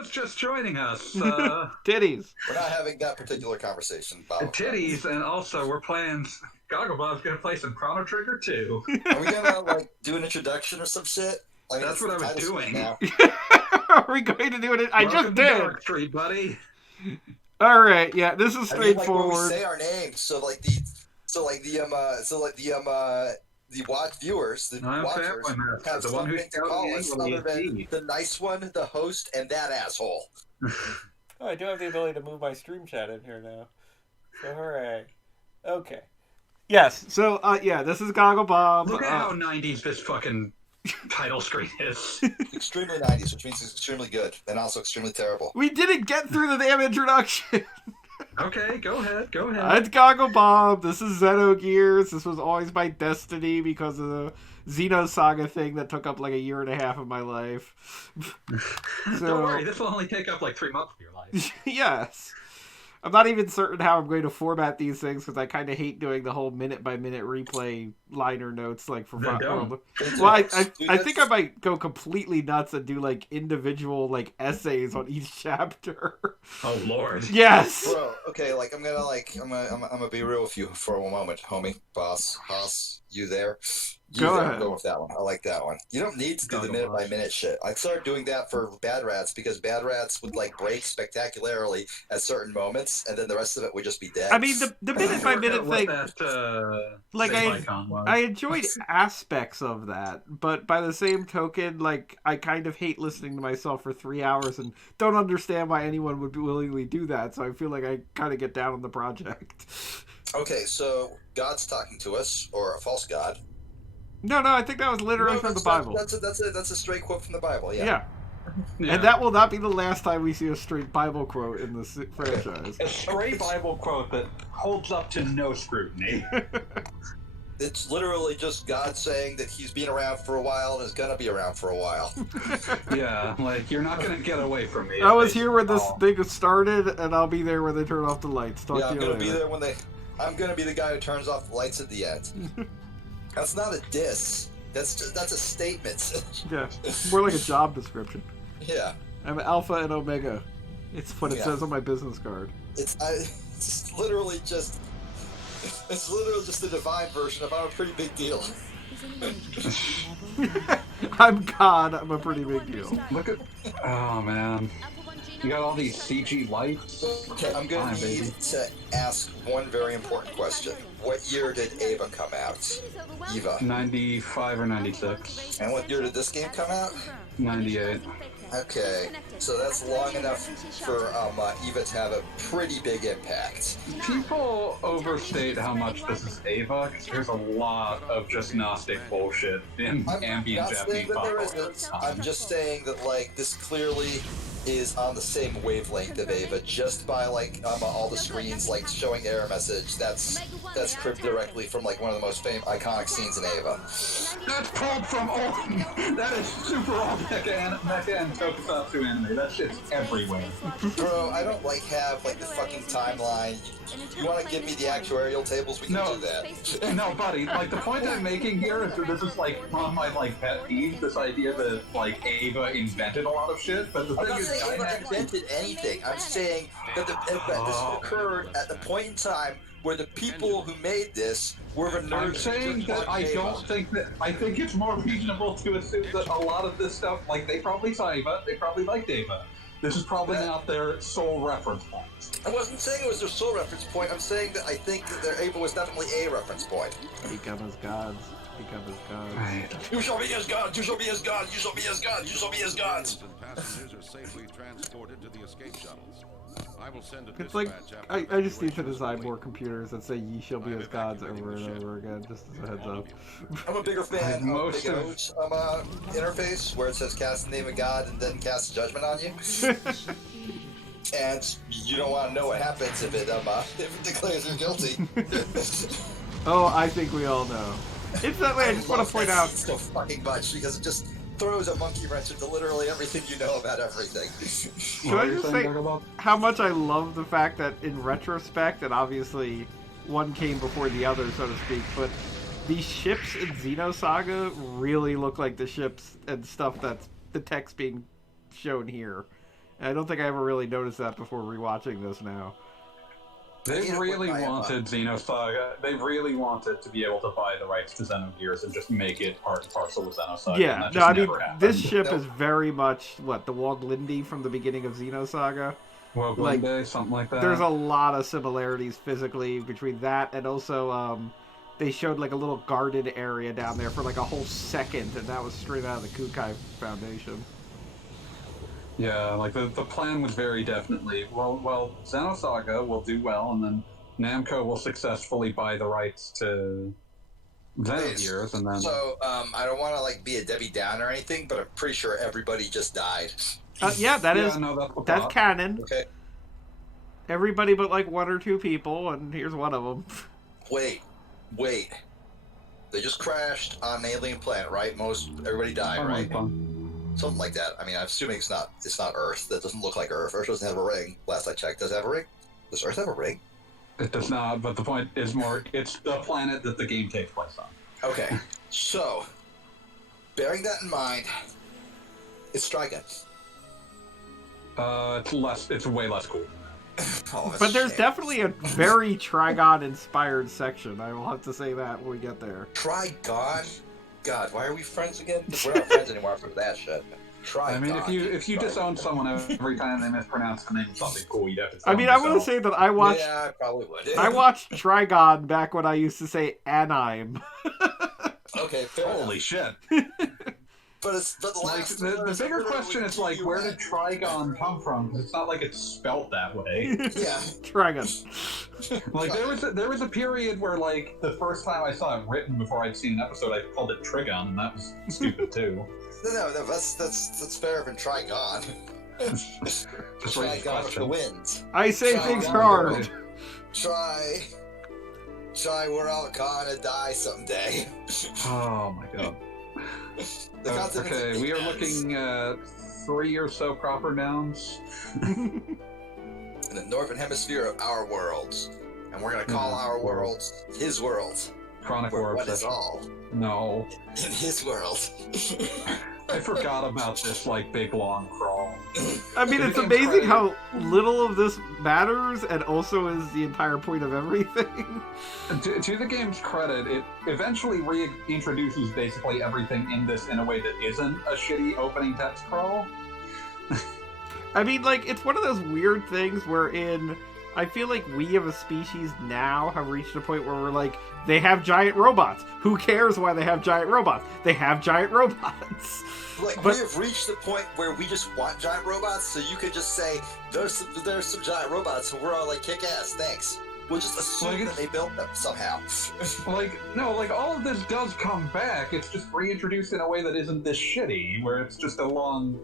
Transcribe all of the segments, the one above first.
those just joining us, Titties. We're not having that particular conversation. titties, and also we're playing. Gogglebob's gonna play some Chrono Trigger too. Are we gonna like do an introduction or some shit? I mean, That's what I was doing. Now. Are we going to do it? I just did. Dark Street, buddy. All right, yeah, this is straightforward. Like, when we say our names, so the viewers, the watchers, have something to call us other than the nice one, the host, and that asshole. Oh, I do have the ability to move my stream chat in here now. So hooray. Okay. Yes. So, this is Gogglebob. Look at how 90s this fucking title screen is. Extremely 90s, which means it's extremely good, and also extremely terrible. We didn't get through the damn introduction. Okay, go ahead. It's Gogglebob. This is Xenogears. This was always my destiny because of the Xenosaga thing that took up like a year and a half of my life. So, don't worry, this will only take up like 3 months of your life. Yes. I'm not even certain how I'm going to format these things because I kind of hate doing the whole minute-by-minute replay liner notes like for Well, I think I might go completely nuts and do like individual like essays on each chapter. Oh Lord. Yes. Bro, okay, I'm gonna be real with you for a moment, homie, boss, you there? Go ahead. Go with that one. I like that one. You don't need to do the minute-by-minute shit. I started doing that for Bad Rats because Bad Rats would like break spectacularly at certain moments, and then the rest of it would just be dead. I mean, the minute-by-minute thing, like I enjoyed aspects of that, but by the same token, like I kind of hate listening to myself for 3 hours and don't understand why anyone would willingly do that. So I feel like I kind of get down on the project. Okay, so God's talking to us, or a false God. No, I think that was literally from the Bible. That's a straight quote from the Bible, yeah. And that will not be the last time we see a straight Bible quote in this franchise. A straight Bible quote that holds up to no scrutiny. It's literally just God saying that he's been around for a while and is gonna be around for a while. Yeah, like you're not gonna get away from me. I was here when this thing started, and I'll be there when they turn off the lights. I'm gonna be there when I'm gonna be the guy who turns off the lights at the end. That's not a diss. That's a statement. Yeah, more like a job description. Yeah. I'm Alpha and Omega. It's what it says on my business card. It's literally just the divine version of I'm a pretty big deal. I'm God. I'm a pretty big deal. Look at, oh man. You got all these CG lights. Okay, I'm going to need to ask one very important question. What year did Eva come out? Eva. 95 or 96. And what year did this game come out? 98. Okay, so that's long enough for Eva to have a pretty big impact. People overstate how much this is Eva, because there's a lot of just Gnostic bullshit in ambient Japanese pop culture. I'm just saying that, like, this clearly is on the same wavelength of Eva, just by, like, all the screens, like, showing error message. That's cribbed directly from, like, one of the most iconic scenes in Eva. That's pulled from old. That is super old mecha and tokusatsu anime. That shit's everywhere. Bro, I don't have the fucking timeline. You want to give me the actuarial tables? We can do that. No, buddy. Like, the point I'm making here is that this is like one of my pet peeves. This idea that like Ava invented a lot of shit, but the thing is, Ava invented anything. I'm saying that this occurred at the point in time where the people who made this were the nerds. I'm saying that I think it's more reasonable to assume that a lot of this stuff, like, they probably saw Ava, they probably liked Ava. This is probably not their sole reference point. I wasn't saying it was their sole reference point. I'm saying that I think that their Ava was definitely a reference point. Become as gods. Become as gods. Right. You shall be as gods. You shall be as gods. You shall be as gods. You shall be as gods. Passengers are safely transported to the escape shuttles. I will send a It's like, I just need to design more computers that say ye shall be as gods over and over again, just as a heads up. I'm a bigger fan of Big O's interface, where it says cast the name of God and then cast judgment on you. And you don't want to know what happens if it declares you guilty. Oh, I think we all know. It's that way. I just want to point out so fucking much because it just throws a monkey wrench into literally everything you know about everything. Can I just say how much I love the fact that in retrospect, and obviously one came before the other, so to speak, but these ships in Xenosaga really look like the ships and stuff that's the text being shown here. I don't think I ever really noticed that before rewatching this now. They really wanted Xenosaga. They really wanted to be able to buy the rights to Xenogears and just make it part and parcel with Xenosaga. Yeah, and no, I mean, happened. this ship is very much, the Wog Lindy from the beginning of Xenosaga? Wog Lindy, something like that. There's a lot of similarities physically between that and also, they showed, a little guarded area down there for, a whole second, and that was straight out of the Kukai Foundation. Yeah, the plan was very definitely, well, Xenosaga will do well, and then Namco will successfully buy the rights to Xenogears, and then... So, I don't want to, be a Debbie Downer or anything, but I'm pretty sure everybody just died. Yeah, that's canon. Okay. Everybody but, 1 or 2 people, and here's one of them. Wait. They just crashed on an alien planet, right? Everybody died, right? Something like that. I mean, I'm assuming it's not Earth. That doesn't look like Earth. Earth doesn't have a ring. Last I checked, does it have a ring? Does Earth have a ring? It does not, but the point is it's the planet that the game takes place on. Okay. So, bearing that in mind, it's Trigun. It's way less cool. But there's definitely a very Trigon-inspired section. I will have to say that when we get there. Trigon? God, why are we friends again? We're not friends anymore after that shit. Trigon. I mean, if you disown someone every time they mispronounce the name of something cool, you'd have to. I mean, I want to say that I watched. Yeah, I probably would. I watched Trigon back when I used to say Anime. Okay, fair enough. Holy shit. But the bigger question is where did Trigon come from? 'Cause it's not like it's spelt that way. Yeah, Trigon. There was a period where the first time I saw it written before I'd seen an episode, I called it Trigon, and that was stupid too. No, that's fair than Trigon. Just Trigon with the winds. I say things hard. Try, we're all gonna die someday. Oh my god. Okay, we are looking at 3 or so proper nouns. In the northern hemisphere of our worlds. And we're going to call our worlds his worlds. Chronic War What is Obsession. all? No. In his world. I forgot about this, big long crawl. I mean, it's amazing how little of this matters and also is the entire point of everything. To the game's credit, it eventually reintroduces basically everything in this in a way that isn't a shitty opening text crawl. I mean, it's one of those weird things wherein I feel like we of a species now have reached a point where we're they have giant robots. Who cares why they have giant robots? They have giant robots. We have reached the point where we just want giant robots, so you could just say, there's some giant robots, and we're all kick ass, thanks. We'll just assume that they built them somehow. All of this does come back. It's just reintroduced in a way that isn't this shitty, where it's just a long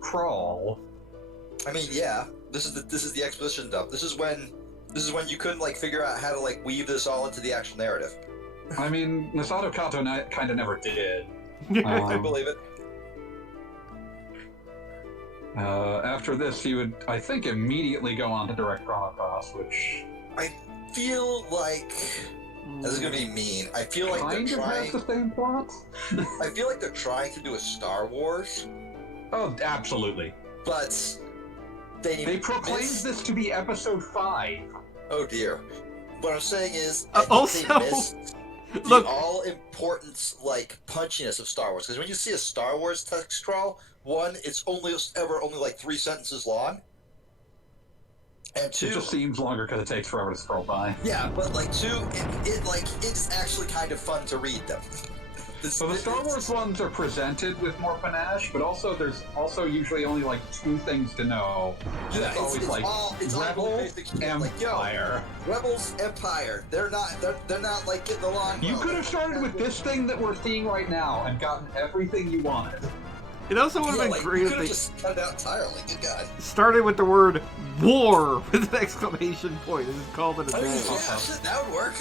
crawl. I mean, yeah, this is the exposition dump. This is when you couldn't figure out how to weave this all into the actual narrative. I mean, Masato Kato kind of never did. I believe it. After this, he would, I think, immediately go on to direct Chrono Cross, which... I feel like... This is gonna be mean. I feel like they're trying... has the same plot? I feel like they're trying to do a Star Wars. Oh, absolutely. But... They proclaimed this to be Episode 5. Oh dear. What I'm saying is, also... they missed the all-important, punchiness of Star Wars. Because when you see a Star Wars text crawl, one, it's only 3 sentences long. And 2... It just seems longer because it takes forever to scroll by. Yeah, but, 2, it's actually kind of fun to read them. So the Star Wars ones are presented with more panache, but also there's usually only 2 things to know. Yeah, it's always Rebel, Empire. Rebels, Empire. They're not getting along. You could have started with this thing that we're seeing right now and gotten everything you wanted. It also would have been great if they just cut it out entirely. Good God. Started with the word war with an exclamation point. This is called it a day. Yeah, that would work.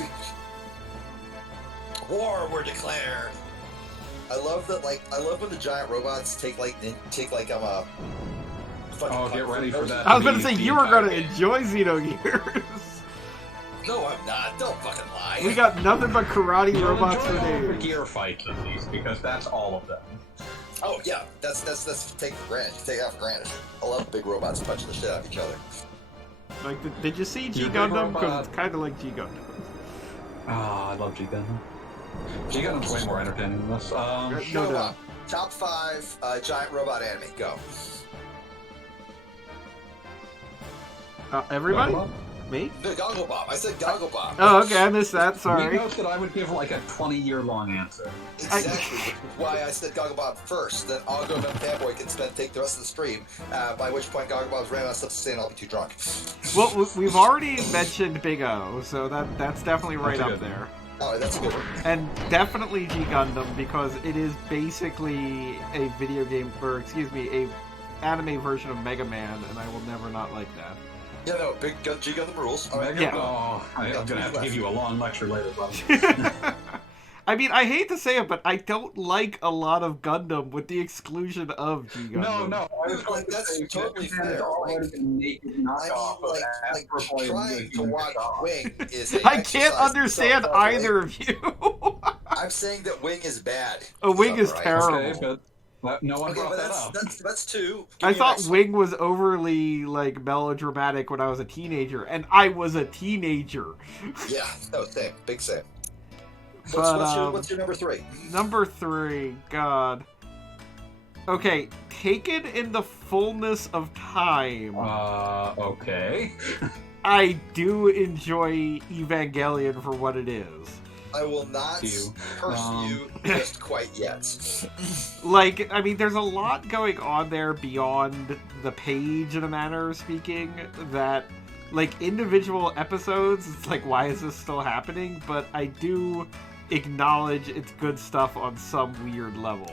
War were declared. I love that. I love when the giant robots take a. Oh, get ready for that. I was going to say you were going to enjoy Xenogears. No, I'm not. Don't fucking lie. We got nothing but karate robots for days. days. Gear fights at least, because that's all of them. Oh yeah, that's take for granted. You take that for granted. I love big robots punching the shit out of each other. Like, did you see G Yeah, big Gundam? Because robot. it's kind of like G Gundam. I love G Gundam. G Gundam's way more entertaining than this. No Go doubt. Top 5 giant robot anime. Go. Everybody? Gogglebop? Me? No, Gogglebop. I said Gogglebop. Oh, okay, I missed that. We Sorry. know that I would give like a 20-year-long answer. Exactly. Which is why I said Gogglebop first. Then I'll go to Fanboy can take the rest of the stream. By which point Gogglebop's ran out of stuff to say and I'll be too drunk. Well, we've already mentioned Big O, so that's definitely right That's a up good there. Oh, that's a good one. And definitely G Gundam because it is basically a video game, or excuse me, a anime version of Mega Man, and I will never not like that. Yeah, no, big G Gundam rules. All right, Mega, Yeah. I'm gonna have to give you a long lecture later, bud. I mean, I hate to say it, but I don't like a lot of Gundam with the exclusion of G Gundam. No, I was going to That's say totally Mega Man is fair. already a naked knockoff I mean, of Astro Boy and trying to Human watch Dog. Wing is a I can't exercise in understand self-evaluation. either of you. I'm saying that Wing is bad. Wing is Right. terrible. Okay, but no one Okay, brought but that up. that's two. Give I me your thought next one. Wing was overly like melodramatic when I was a teenager, and I was a teenager. Yeah, no, same, big same. But, What's your number 3? Number 3, God. Okay, taken in the fullness of time. Okay. I do enjoy Evangelion for what it is. I will not You. curse you just quite yet. Like, I mean, there's a lot going on there beyond the page, in a manner of speaking, that, like, individual episodes, it's like, why is this still happening? But I do acknowledge it's good stuff on some weird level.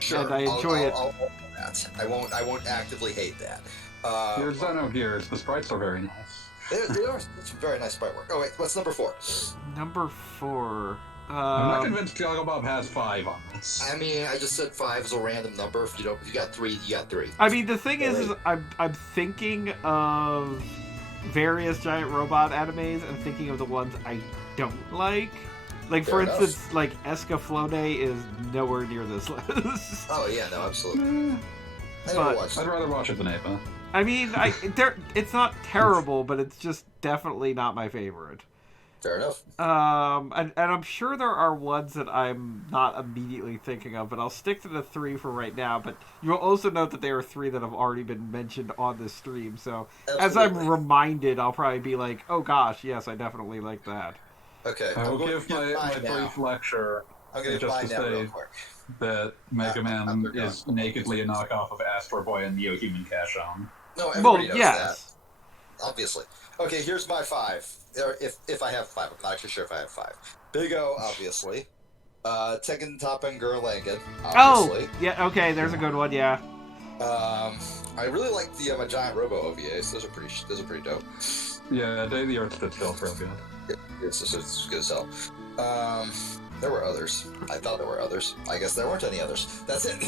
Sure, And I enjoy it. I'll that. I won't actively hate that. Here's Xenogears. The sprites are very nice. They are some very nice sprite work. Oh wait, what's number 4? Number 4. I'm not convinced Gogglebop has 5 on this. I mean, I just said 5 is a random number. If you got 3, you got 3. I mean, the thing is I'm thinking of various giant robot animes and thinking of the ones I don't like. Like, for Fair enough. instance, like, Escaflowne is nowhere near this list. Oh yeah, no, absolutely. I never But- watched I'd it. rather watch it than Ape. I mean, it's not terrible, but it's just definitely not my favorite. Fair enough. And I'm sure there are ones that I'm not immediately thinking of, but I'll stick to the 3 for right now. But you'll also note that there are 3 that have already been mentioned on this stream. So as I'm Absolutely. reminded, I'll probably be like, oh gosh, yes, I definitely like that. Okay, I will I'm going give to my mine now. brief lecture I'm going to just find to out say real quick. that Mega Man I'm is nakedly a knockoff of Astro Boy and Neo Human Cash-On. No, Well, everybody knows yes. that. Obviously. Okay, here's my 5. Or if I have 5, I'm not actually sure if I have 5. Big O, obviously. Tekken Toppen Gurlangan, Oh, obviously. yeah, okay, there's a good one, yeah. I really like the my Giant Robo OVAs. Those are pretty dope. Yeah, Day of the Earth stood still for real good. It's good as hell. There were others. I thought there were others. I guess there weren't any others. That's it.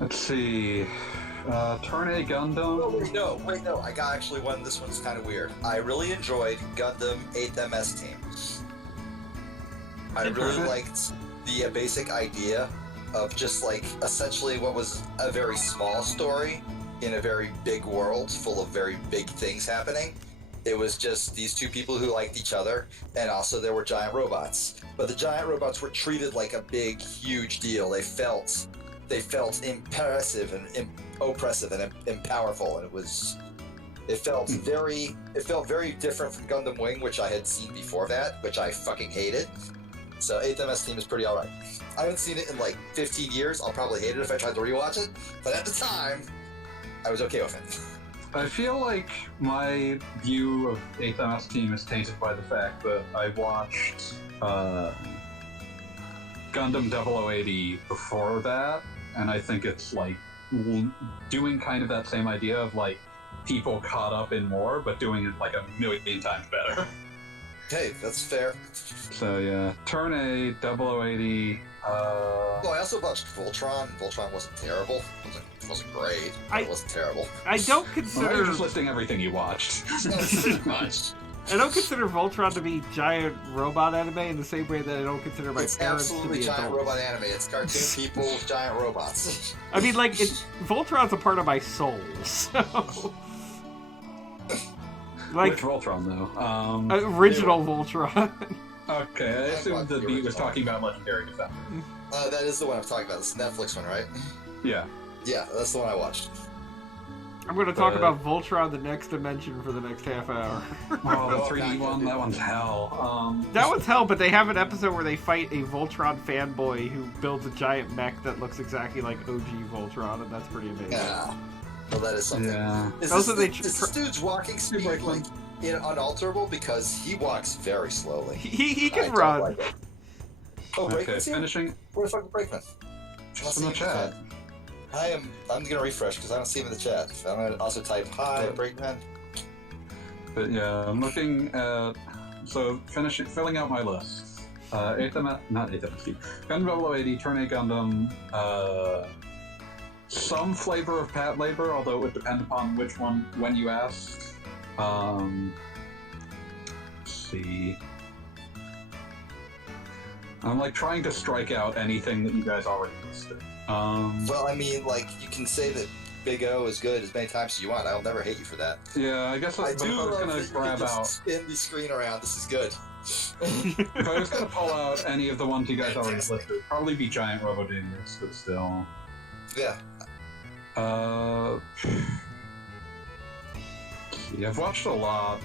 Let's see. Turn A Gundam. Oh, wait, no. I got actually one. This one's kind of weird. I really enjoyed Gundam 8th MS Team. I really liked the basic idea of just like essentially what was a very small story in a very big world full of very big things happening. It was just these two people who liked each other, and also there were giant robots. But the giant robots were treated like a big, huge deal. They felt impressive and oppressive and powerful, and it felt very different from Gundam Wing, which I had seen before that, which I fucking hated. So 8th MS Team is pretty alright. I haven't seen it in like 15 years. I'll probably hate it if I tried to rewatch it, but at the time, I was okay with it. I feel like my view of 8th MS Team is tainted by the fact that I watched Gundam 0080 before that, and I think it's like doing kind of that same idea of like people caught up in more, but doing it like a million times better. Hey, that's fair. So yeah, Turn A, 0080. Well, I also watched Voltron. Voltron wasn't terrible. It wasn't great. But it wasn't terrible. I don't Well, consider... you're just listing everything you watched. Pretty much. I don't consider Voltron to be giant robot anime in the same way that I don't consider my It's parents absolutely to be giant adults. robot anime. It's cartoon people with giant robots. I mean, like, Voltron's a part of my soul, so... Like, Which Voltron, though? original Voltron. Okay, I assumed the beat was talking about Legendary Defender. That is the one I'm talking about. It's the Netflix one, right? Yeah. Yeah, that's the one I watched. I'm going to talk about Voltron the Next Dimension for the next half hour. Oh, the 3D one, that one's hell. That one's hell, but they have an episode where they fight a Voltron fanboy who builds a giant mech that looks exactly like OG Voltron, and that's pretty amazing. Yeah. Well, that is something. Yeah. Is this dude's walking speed like unalterable? Because he walks very slowly. He can I don't run. like it. Oh, Okay, Brakeman's here? finishing. Where the fuck is Brakeman? Just in the chat. I'm gonna refresh because I don't see him in the chat. I'm gonna also type hi Brakeman. But yeah, I'm looking at... So, filling out my list. Not 8th MSD. Gundam 0080, Turn A Gundam, some flavor of Pat Labor, although it would depend upon which one, when you asked. Let's see. I'm like trying to strike out anything that you guys already listed. Well, I mean, like, you can say that Big O is good as many times as you want. I'll never hate you for that. Yeah, I guess I if do I was love gonna that you grab can just out, spin the screen around. This is good. if I was gonna pull out any of the ones you guys already listed, it'd probably be Giant Robodinians, but still. Yeah. Yeah, I've watched a lot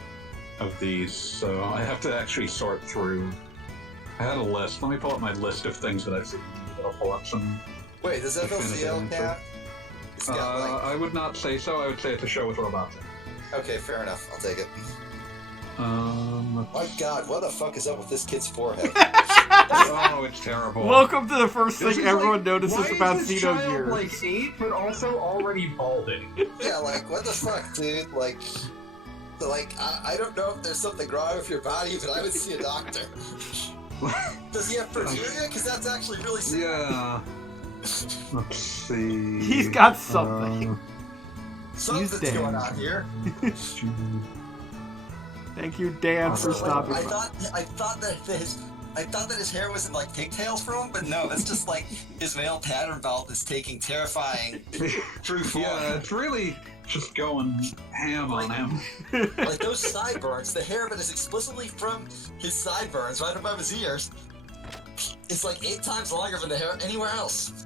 of these, so I have to actually sort through. I had a list. Let me pull up my list of things that I've seen. I'll pull up some. Wait, does FLCL count? It's got, like... I would not say so. I would say it's a show with robots. Okay, fair enough. I'll take it. My God, what the fuck is up with this kid's forehead? oh, it's terrible. Welcome to the first This thing is everyone like, notices why about is this child Xenogears. like 8, but also already balding? Yeah, like, what the fuck, dude? Like, I don't know if there's something wrong with your body, but I would see a doctor. Does he have progeria? Because that's actually really sad. Yeah. Let's see. He's got something. Something's dead. going on here. Thank you, Dan, for stopping. I thought that his hair was in like pigtails for him, but no, that's just like his male pattern belt is taking terrifying true form. Yeah, it's really just going ham on him. Like those sideburns, the hair that is explicitly from his sideburns right above his ears, is like 8 times longer than the hair anywhere else.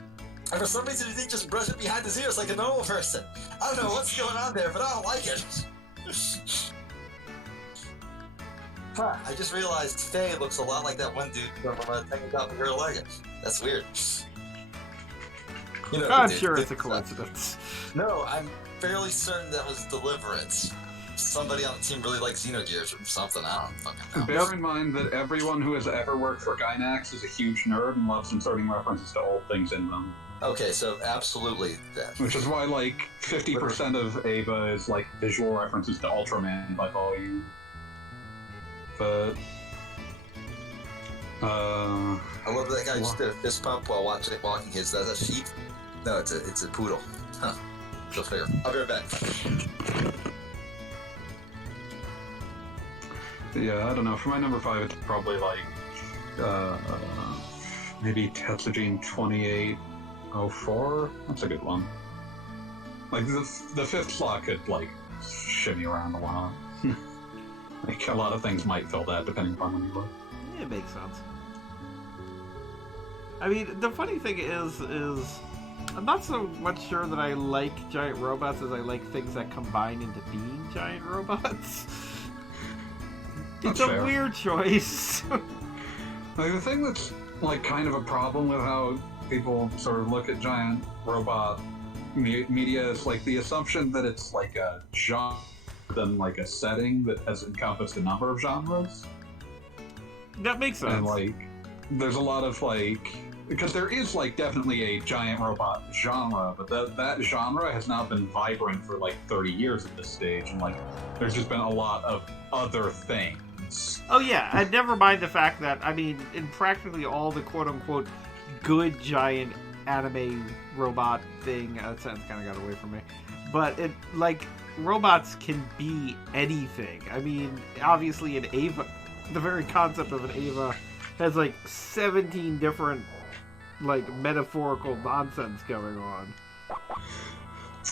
And for some reason, he didn't just brush it behind his ears like a normal person. I don't know what's going on there, but I don't like it. Huh, I just realized Faye looks a lot like that one dude from Tangled Up and Girl Legged. That's weird. You know, I'm sure it's a coincidence. No, I'm fairly certain that was Deliverance. Somebody on the team really likes Xenogears or something. I don't fucking know. Bear in mind that everyone who has ever worked for Gynax is a huge nerd and loves inserting references to old things in them. Okay, so absolutely that. Which is why, like, 50% of Ava is, like, visual references to Ultraman by volume. But... I love that guy just did a fist pump while walking his... That's a sheep? No, it's a poodle. Huh. Go figure. I'll be right back. Yeah, I don't know. For my number 5, it's probably, like, maybe Tetsujin 2804? That's a good one. Like, the 5th slot could, like, shimmy around a lot. Like, a lot of things might fill that, depending upon when you look. It makes sense. I mean, the funny thing is I'm not so much sure that I like giant robots as I like things that combine into being giant robots. It's a weird choice. Like, the thing that's, like, kind of a problem with how people sort of look at giant robot media is, like, the assumption that it's, like, a genre than, like, a setting that has encompassed a number of genres. That makes sense. And, like, there's a lot of, like... Because there is, like, definitely a giant robot genre, but that genre has now been vibrant for, like, 30 years at this stage, and, like, there's just been a lot of other things. Oh yeah, and never mind the fact that, I mean, in practically all the quote-unquote good giant anime robot thing, that sentence kind of got away from me, but it, like, robots can be anything. I mean, obviously an Ava, the very concept of an Ava has like 17 different like metaphorical nonsense going on.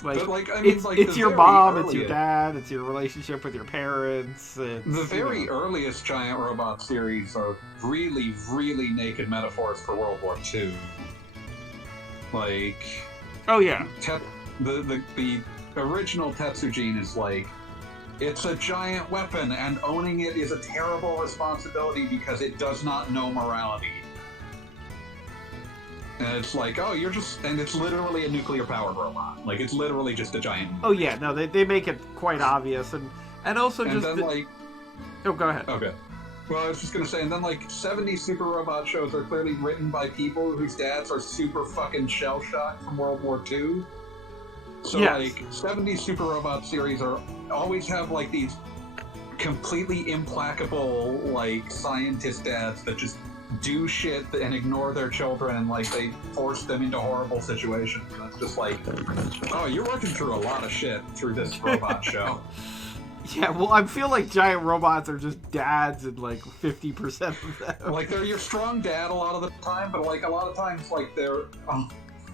Like, but, like, I mean, it's your mom, it's your dad, it's your relationship with your parents. The very earliest giant robot series are really, really naked metaphors for World War II. Like, oh yeah, the original Tetsujin is like, it's a giant weapon, and owning it is a terrible responsibility because it does not know morality. And it's like, oh, and it's literally a nuclear-powered robot. Like, it's literally just a giant... Oh, yeah, no, they make it quite obvious, and also just... And then, like... Oh, go ahead. Okay. Well, I was just gonna say, and then, like, 70 Super Robot shows are clearly written by people whose dads are super fucking shell-shocked from World War II. So, yes. Like, 70 Super Robot series always have, like, these completely implacable, like, scientist dads that just do shit and ignore their children, and like they force them into horrible situations. And it's just like, oh, you're working through a lot of shit through this robot show. Yeah, well, I feel like giant robots are just dads in like 50% of them. Like they're your strong dad a lot of the time, but like a lot of times, like they're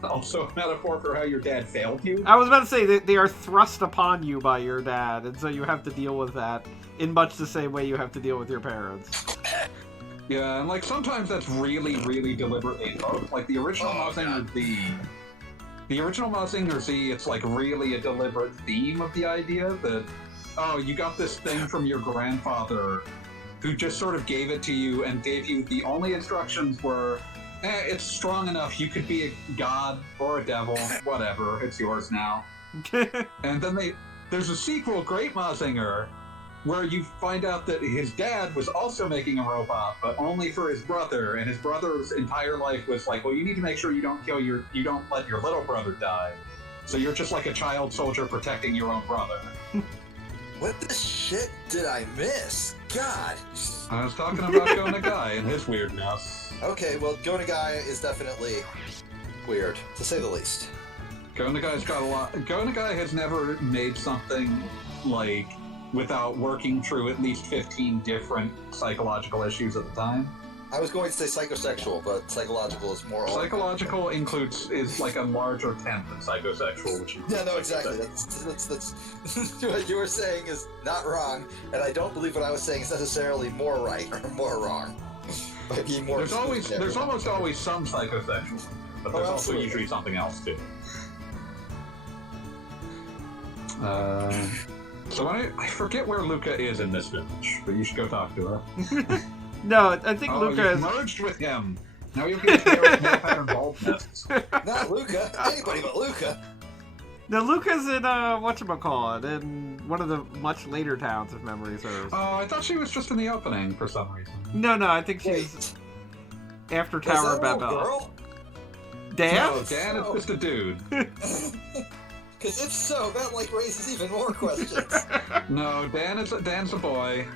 also a metaphor for how your dad failed you. I was about to say that they are thrust upon you by your dad, and so you have to deal with that in much the same way you have to deal with your parents. Yeah, and like sometimes that's really, really deliberately invoked. Like the original Mazinger Z. The original Mazinger Z, it's like really a deliberate theme of the idea that, oh, you got this thing from your grandfather who just sort of gave it to you and gave you the only instructions were, it's strong enough, you could be a god or a devil, whatever, it's yours now. And then there's a sequel, Great Mazinger, where you find out that his dad was also making a robot, but only for his brother, and his brother's entire life was like, well, you need to make sure you don't let your little brother die. So you're just like a child soldier protecting your own brother. What the shit did I miss? God! I was talking about Go-Nagai and his weirdness. Okay, well, Go-Nagai is definitely weird, to say the least. Go-Nagai's got a lot. Go-Nagai has never made something like without working through at least 15 different psychological issues at the time. I was going to say psychosexual, but psychological is more... Psychological is like a larger tent than psychosexual, which... Yeah, no, exactly. That's what you were saying is not wrong, and I don't believe what I was saying is necessarily more right or more wrong. By being more there's almost always some psychosexual, but there's also absolutely. usually something else too. So I forget where Luca is in this village, but you should go talk to her. No, I think Luca is merged with him. Now you'll get male pattern baldness. Not Luca. Anybody but Luca. No, Luca's in whatchamacallit, in one of the much later towns, if memory serves. Oh, I thought she was just in the opening for some reason. No, I think she's after Tower of Babel. Girl? Dan? No, Dan is just a dude. Because if so, that like raises even more questions. No, Dan's a boy.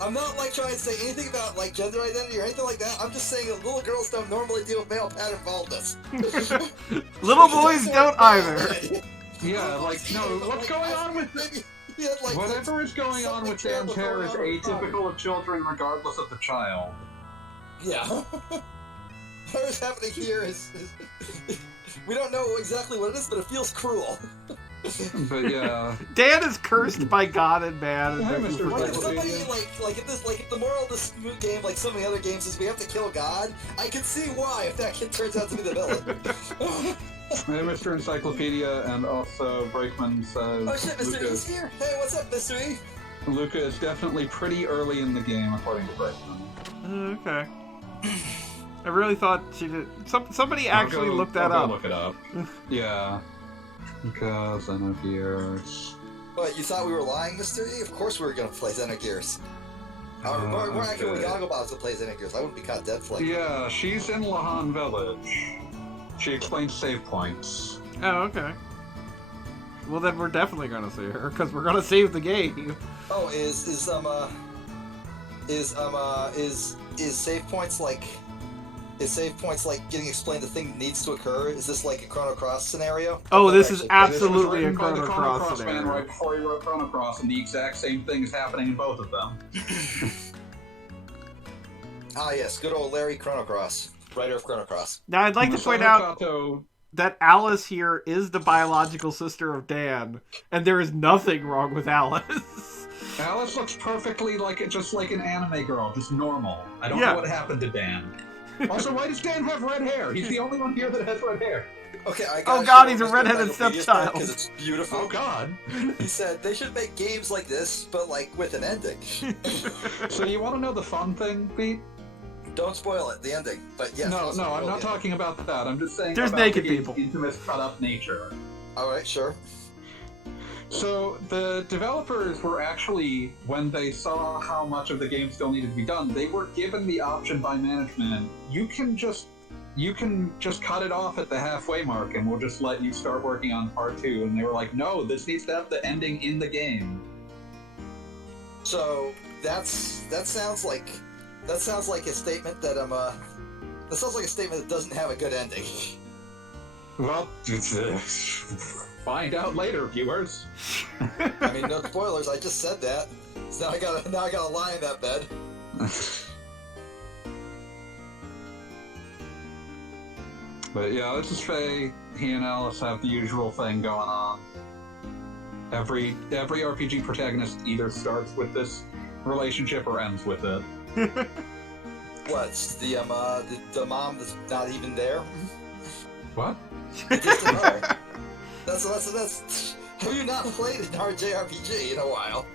I'm not like trying to say anything about like gender identity or anything like that. I'm just saying that little girls don't normally deal with male pattern baldness. Little boys don't either. Yeah, like no, what's going on with whatever is going on with Dan's hair is atypical of children, regardless of the child. Yeah. What's happening here is we don't know exactly what it is, but it feels cruel. But yeah, Dan is cursed by God and man. Hi, Mr. Like if somebody if the moral of this game, like so many other games, is we have to kill God, I can see why if that kid turns out to be the villain. Hey, Mr. Encyclopedia, and also Brakeman says. Oh shit, Mr. E's here. Hey, what's up, Mr. E? Luca is definitely pretty early in the game, according to Brakeman. Okay. I really thought she did. Somebody actually looked that up. Look it up. Yeah. Because Xenogears. What, you thought we were lying, Mr. E? Of course we were going to play Xenogears. More accurately, Gogglebot's to play Xenogears. I wouldn't be caught dead for Yeah, she's in Lahan Village. She explains save points. Oh, okay. Well, then we're definitely going to see her, because we're going to save the game. Oh, is save points like Is save points like getting explained the thing that needs to occur? Is this like a Chrono Cross scenario? Oh, this is absolutely a This was written by Chrono the Chrono Cross Cross man scenario. right before he wrote Chrono Cross, and the exact same thing is happening in both of them. Ah, yes, good old Larry Chrono Cross, writer of Chrono Cross. Now, I'd like to point out that Alice here is the biological sister of Dan, and there is nothing wrong with Alice. Alice looks perfectly just like an anime girl, just normal. I don't know what happened to Dan. Also, why does Dan have red hair? He's the only one here that has red hair. Okay, oh god, he's a redheaded stepchild. Because it's beautiful. Oh god. He said they should make games like this, but like with an ending. So you want to know the fun thing, Pete? Don't spoil it, the ending. But yes. No, I'm not talking about that. I'm just saying there's about naked the people. Intimate, cut up nature. Alright, sure. So the developers were actually, when they saw how much of the game still needed to be done, they were given the option by management, you can just cut it off at the halfway mark and we'll just let you start working on part 2. And they were like, no, this needs to have the ending in the game. So that sounds like a statement that that sounds like a statement that doesn't have a good ending. Well, find out later, viewers. I mean, no spoilers. I just said that. So now I gotta lie in that bed. But yeah, this is Faye. He and Alice have the usual thing going on. Every RPG protagonist either starts with this relationship or ends with it. What's the mom that's not even there? What? That's. Have you not played an RJRPG in a while?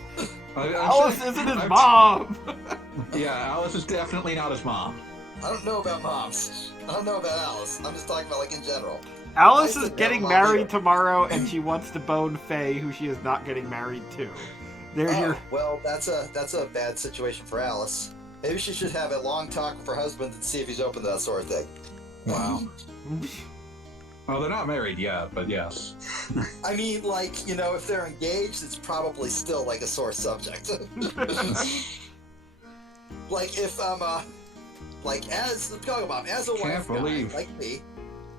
Alice isn't his mom. Yeah, Alice is definitely not his mom. I don't know about moms. I don't know about Alice. I'm just talking about like in general. Alice is getting married tomorrow, and she wants to bone Faye, who she is not getting married to. There's your. Well, that's a bad situation for Alice. Maybe she should have a long talk with her husband and see if he's open to that sort of thing. Wow. Well, they're not married yet, but yes. I mean, like, you know, if they're engaged, it's probably still like a sore subject. Like if as a wife guy, like me,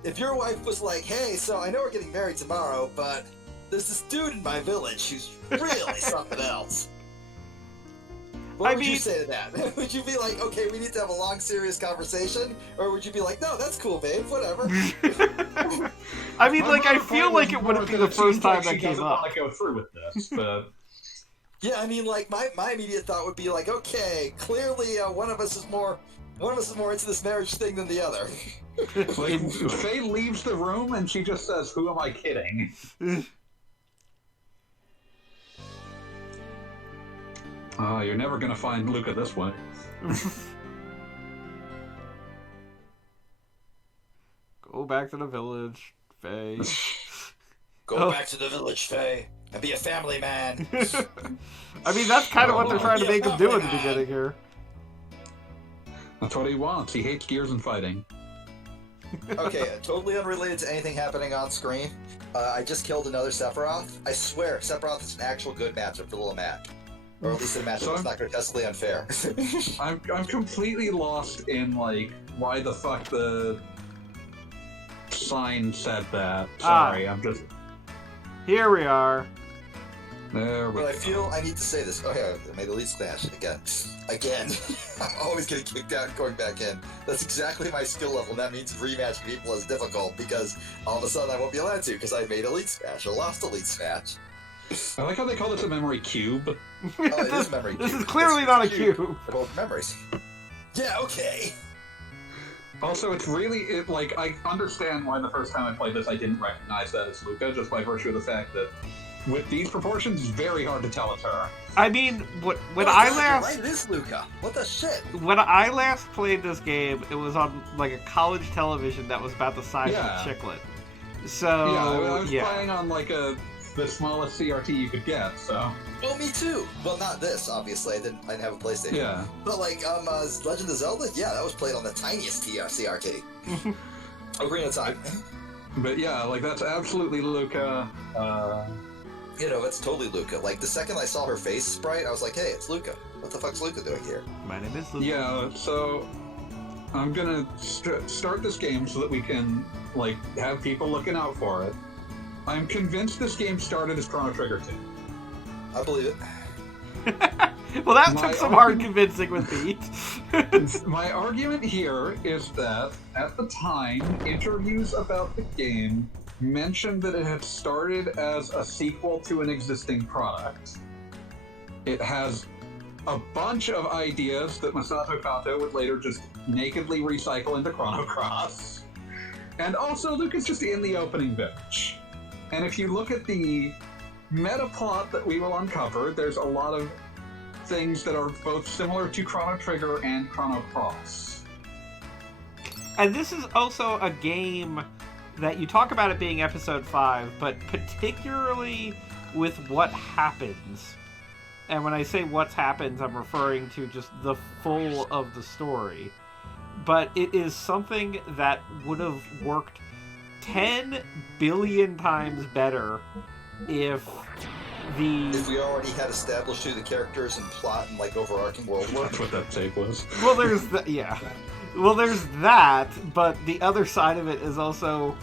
if your wife was like, hey, so I know we're getting married tomorrow, but there's this dude in my village who's really something else. What would you say to that? Would you be like, okay, we need to have a long, serious conversation? Or would you be like, no, that's cool, babe, whatever? I mean, like, I feel like it wouldn't be the first time that came up. I go through with this, but... Yeah, I mean, like, my immediate thought would be like, okay, clearly one of us is more into this marriage thing than the other. Like, Faye leaves the room and she just says, who am I kidding? You're never gonna find Luca this way. Go back to the village, Faye. Go back to the village, Faye, and be a family man. I mean, that's kind of what they're trying to make him do in the beginning here. That's what he wants. He hates gears and fighting. Okay, totally unrelated to anything happening on screen. I just killed another Sephiroth. I swear, Sephiroth is an actual good matchup for Little Mac. Or at least a matchup that's not grotesquely unfair. I'm completely lost in, like, why the fuck the sign said that. Sorry, I'm just... Here we are. There we go. But I feel I need to say this. Oh yeah, I made the lead smash again. I'm always getting kicked out and going back in. That's exactly my skill level, and that means rematching people is difficult, because all of a sudden I won't be allowed to, because I made a lead smash, or lost a lead smash. I like how they call this a memory cube. Oh, it is a memory This cube. is clearly not a cube. They're both memories. Yeah, okay. Also, it's really, like, I understand why the first time I played this I didn't recognize that as Luca, just by virtue of the fact that with these proportions, it's very hard to tell it's her. I mean, when Right, it is Luca. What the shit? When I last played this game, it was on, like, a college television that was about the size of a chiclet. So, I was playing on, like, the smallest CRT you could get, so... Well, me too. Well, not this, obviously. I didn't have a PlayStation. Yeah. But, like, Legend of Zelda? Yeah, that was played on the tiniest CRT. Ocarina of Time. But yeah, like, that's absolutely Luca. You know, it's totally Luca. Like, the second I saw her face sprite, I was like, hey, it's Luca. What the fuck's Luca doing here? My name is Luca. Yeah, so... I'm gonna start this game so that we can, like, have people looking out for it. I'm convinced this game started as Chrono Trigger 2. I believe it. Well, that took some hard convincing with Pete. My argument here is that, at the time, interviews about the game mentioned that it had started as a sequel to an existing product. It has a bunch of ideas that Masato Kato would later just nakedly recycle into Chrono Cross. And also, Luke is just in the opening village. And if you look at the meta plot that we will uncover, there's a lot of things that are both similar to Chrono Trigger and Chrono Cross. And this is also a game that you talk about it being episode 5, but particularly with what happens. And when I say what happens, I'm referring to just the full of the story. But it is something that would have worked 10 billion times better if we already had established who the characters and plot and like overarching world were. That's what that tape was. Well, there's Well, there's that, but the other side of it is also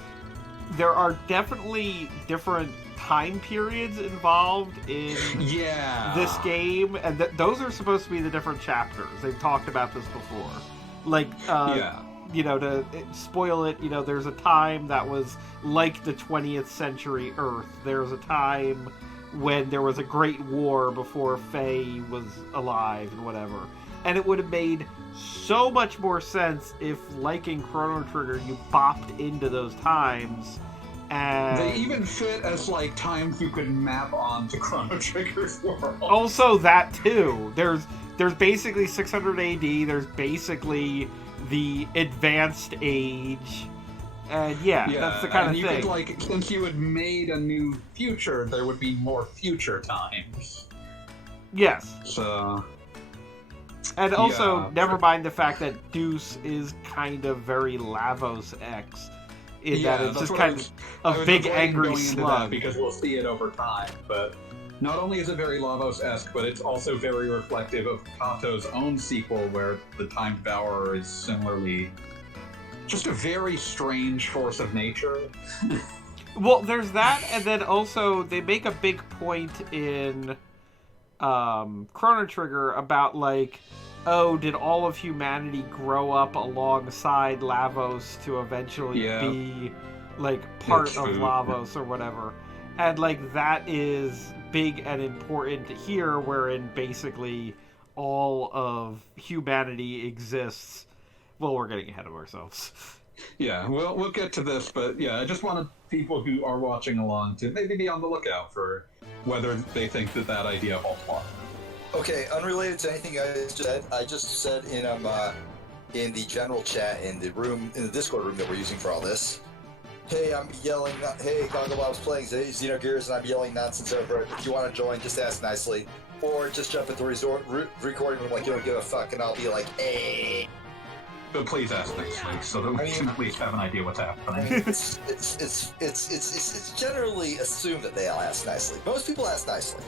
there are definitely different time periods involved in this game, and those are supposed to be the different chapters. They've talked about this before. Like, you know, to spoil it, you know, there's a time that was like the 20th century Earth. There's a time when there was a great war before Faye was alive and whatever. And it would have made so much more sense if, like in Chrono Trigger, you bopped into those times. And they even fit as, like, times you could map onto Chrono Trigger's world. Also that, too. There's basically 600 AD, there's basically the advanced age, and that's the kind of thing. Could, like, since you had made a new future, there would be more future times. Yes. So... And also, never mind the fact that Deuce is kind of very Lavos-X, in that it's just kind of a big angry slug. Because we'll see it over time, but not only is it very Lavos-esque, but it's also very reflective of Kato's own sequel, where the Time Devourer is similarly just a very strange force of nature. Well, there's that, and then also they make a big point in Chrono Trigger about, like, oh, did all of humanity grow up alongside Lavos to eventually be, like, part of Lavos or whatever? And, like, that is big and important here, wherein basically all of humanity exists. Well, we're getting ahead of ourselves. Yeah, we'll get to this, but yeah, I just wanted people who are watching along to maybe be on the lookout for whether they think that idea holds water. Okay, unrelated to anything I just said in the general chat in the Discord room that we're using for all this. Hey, I'm yelling. Hey, Gogglebob's playing Xenogears, and I'm yelling nonsense over it. If you want to join, just ask nicely, or just jump at the recording room like you don't give a fuck, and I'll be like, hey. But please ask nicely, so that we can at least have an idea what's happening. I mean, it's generally assumed that they all ask nicely. Most people ask nicely.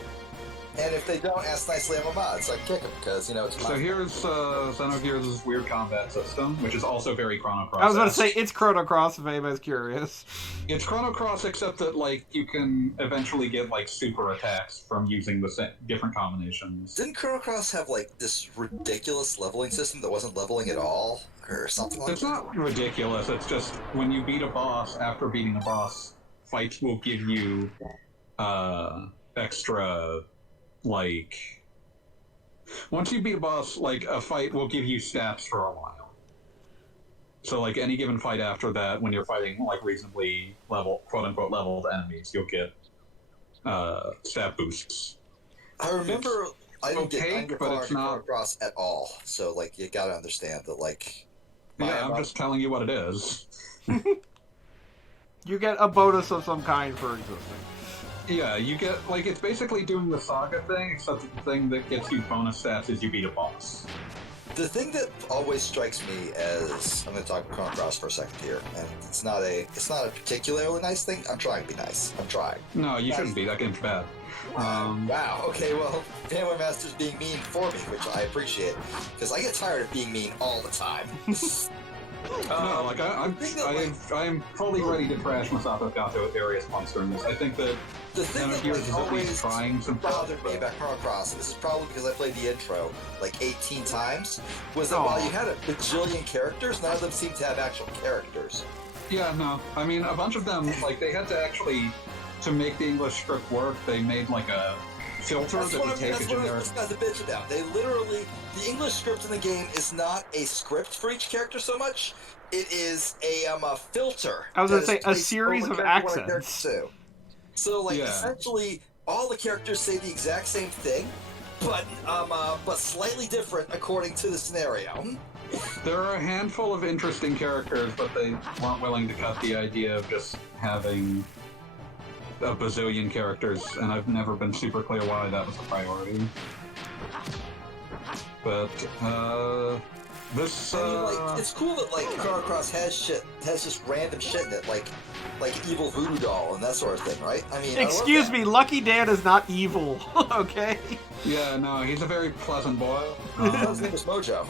And if they don't ask nicely, I'm a mod, so I kick them, because, you know, it's So here's Xenogears' weird combat system, which is also very Chrono Cross. I was going to say, it's Chrono Cross, if anybody's curious. It's Chrono Cross, except that, like, you can eventually get, like, super attacks from using the different combinations. Didn't Chrono Cross have, like, this ridiculous leveling system that wasn't leveling at all? Or something like that? It's not ridiculous, it's just, when you beat a boss, after beating a boss, fights will give you, extra... Like, once you beat a boss, like, a fight will give you stats for a while. So, like, any given fight after that, when you're fighting, like, reasonably quote-unquote leveled enemies, you'll get, stat boosts. I remember I didn't get but it's not across at all. So, like, you gotta understand that, like... Yeah, I'm just telling you what it is. You get a bonus of some kind for existing. Yeah, you get, like, it's basically doing the Saga thing, except the thing that gets you bonus stats is you beat a boss. The thing that always strikes me as, I'm going to talk Chrono Cross for a second here, and it's not a particularly nice thing. I'm trying to be nice. I'm trying. No, you shouldn't be. That game's bad. Wow. Okay. Well, Family Master's being mean for me, which I appreciate, because I get tired of being mean all the time. No, like I am fully ready to trash Masato Kato at various points during this. I think that the thing that Xenogears is at always least trying some bothered me about Chrono Cross, and this is probably because I played the intro like 18 times, was that while you had a bajillion characters, none of them seemed to have actual characters. Yeah, no. I mean, a bunch of them, like, they had to actually, to make the English script work, they made, like, a filter that would take a generic... That's what I was a bitch about. They literally... The English script in the game is not a script for each character so much. It is a filter. I was going to say, a series of accents. So, like, essentially, all the characters say the exact same thing, but slightly different according to the scenario. There are a handful of interesting characters, but they weren't willing to cut the idea of just having a bazillion characters, and I've never been super clear why that was a priority. But, this, I mean, like, it's cool that, like, Chrono Cross has just random shit in it, like evil voodoo doll and that sort of thing, right? I mean, excuse me, Lucky Dan is not evil, okay? Yeah, no, he's a very pleasant boy. His name is Mojo.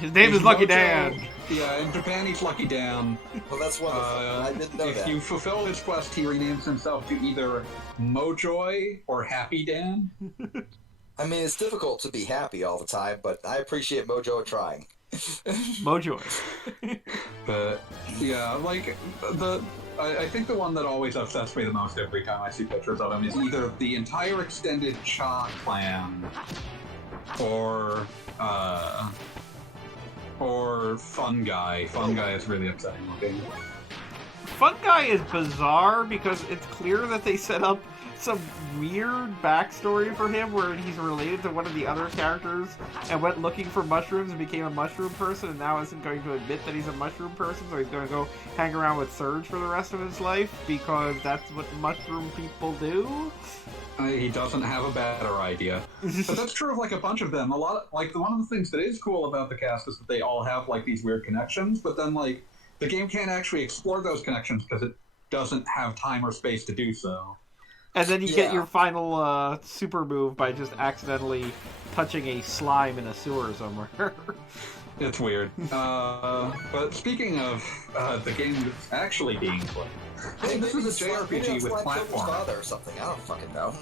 His name is Lucky Mojo. Dan. Yeah, in Japan he's Lucky Dan. Well, that's wonderful. I didn't know that. If you fulfill his quest, he renames himself to either Mojoy or Happy Dan. I mean, it's difficult to be happy all the time, but I appreciate Mojo trying. Mojo. But yeah, like I think the one that always upsets me the most every time I see pictures of him is either the entire extended Cha clan or Fun Guy. Fun Guy is really upsetting looking. Fun Guy is bizarre because it's clear that they set up some weird backstory for him where he's related to one of the other characters and went looking for mushrooms and became a mushroom person and now isn't going to admit that he's a mushroom person, so he's going to go hang around with Surge for the rest of his life because that's what mushroom people do. He doesn't have a better idea. But that's true of like a bunch of them. One of the things that is cool about the cast is that they all have like these weird connections, but then like the game can't actually explore those connections because it doesn't have time or space to do so. And then you get your final super move by just accidentally touching a slime in a sewer somewhere. It's weird. But speaking of the game that's actually being played, this is a JRPG with platforming. Or something. I don't fucking know.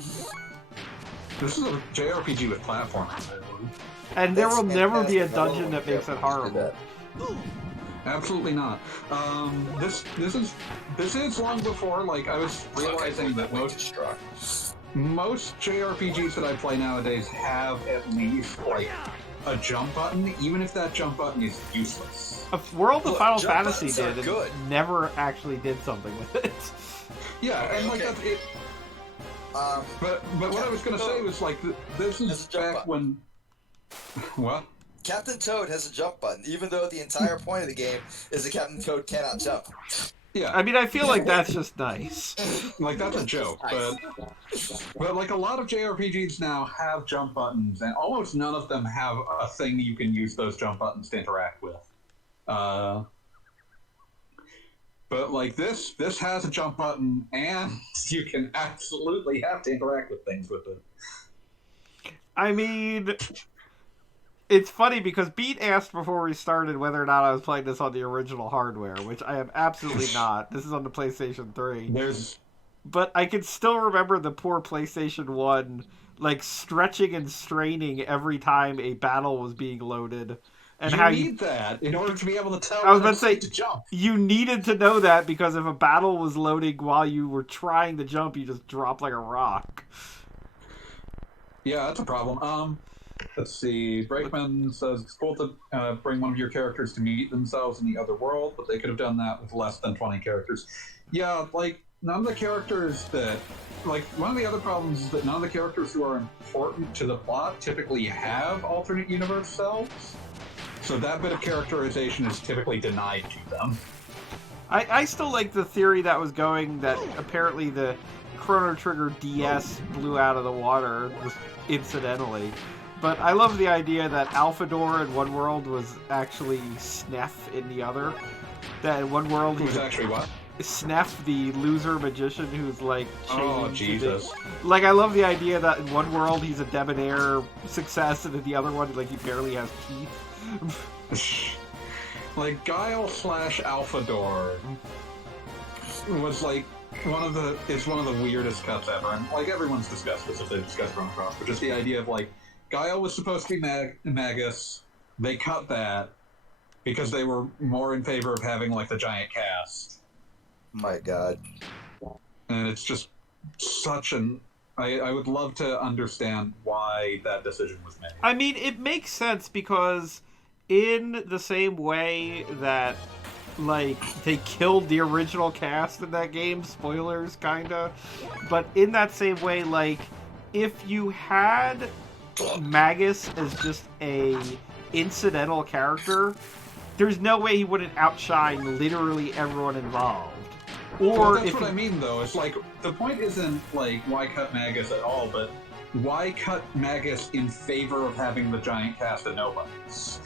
This is a JRPG with platforming. And there will never be a dungeon that makes it horrible. Absolutely not. This is long before, like, I was realizing that most JRPGs that I play nowadays have at least, like, a jump button, even if that jump button is useless. A World of Final Fantasy did, and never actually did something with it. Yeah, and, like, that's it. But what I was going to say was, like, this is back when... What? Captain Toad has a jump button, even though the entire point of the game is that Captain Toad cannot jump. Yeah. I mean, I feel like that's just nice. Like, that's a joke, but like, a lot of JRPGs now have jump buttons, and almost none of them have a thing you can use those jump buttons to interact with. But, like, this has a jump button, and you can absolutely have to interact with things with it. I mean... It's funny because Beat asked before we started whether or not I was playing this on the original hardware, which I am absolutely not. This is on the PlayStation 3. But I can still remember the poor PlayStation 1, like, stretching and straining every time a battle was being loaded. And you need that in order to be able to tell I was about to say, to jump. You needed to know that because if a battle was loading while you were trying to jump, you just dropped like a rock. Yeah, that's a problem. Let's see. Brakeman says it's cool to bring one of your characters to meet themselves in the other world, but they could have done that with less than 20 characters. Yeah, like, none of the characters that... Like, one of the other problems is that none of the characters who are important to the plot typically have alternate universe selves. So that bit of characterization is typically denied to them. I still like the theory that was going that apparently the Chrono Trigger DS blew out of the water just incidentally. But I love the idea that Alphador in one world was actually Snef in the other. That in one world Who's actually what? Snef, the loser magician who's like chained. Oh, Jesus. Like, I love the idea that in one world he's a debonair success, and in the other one, like, he barely has teeth. Like, Guile / Alphador was like one of the weirdest cuts ever, and like everyone's discussed this if they've discussed Chrono Cross, but just the idea of like Guile was supposed to be Magus, they cut that because they were more in favor of having like the giant cast. My God. And it's just such an I would love to understand why that decision was made. I mean, it makes sense because in the same way that, like, they killed the original cast in that game, spoilers, kinda, but in that same way, like, if you had Magus as just a incidental character, there's no way he wouldn't outshine literally everyone involved. Or that's what I mean, though. It's like, the point isn't, like, why cut Magus at all, but why cut Magus in favor of having the giant cast of nobodies?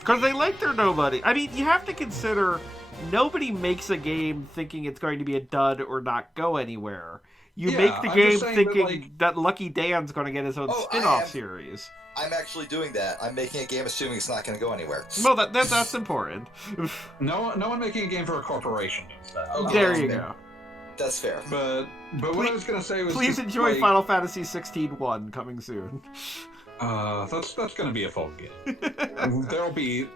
Because they like their nobody. I mean, you have to consider, nobody makes a game thinking it's going to be a dud or not go anywhere. You make the game thinking that Lucky Dan's going to get his own spin-off series. I'm actually doing that. I'm making a game assuming it's not going to go anywhere. Well, that's important. No one making a game for a corporation does that. Okay. There you go. That's fair. But what I was going to say was... Please enjoy like, Final Fantasy 16-1 coming soon. That's going to be a full game. There'll be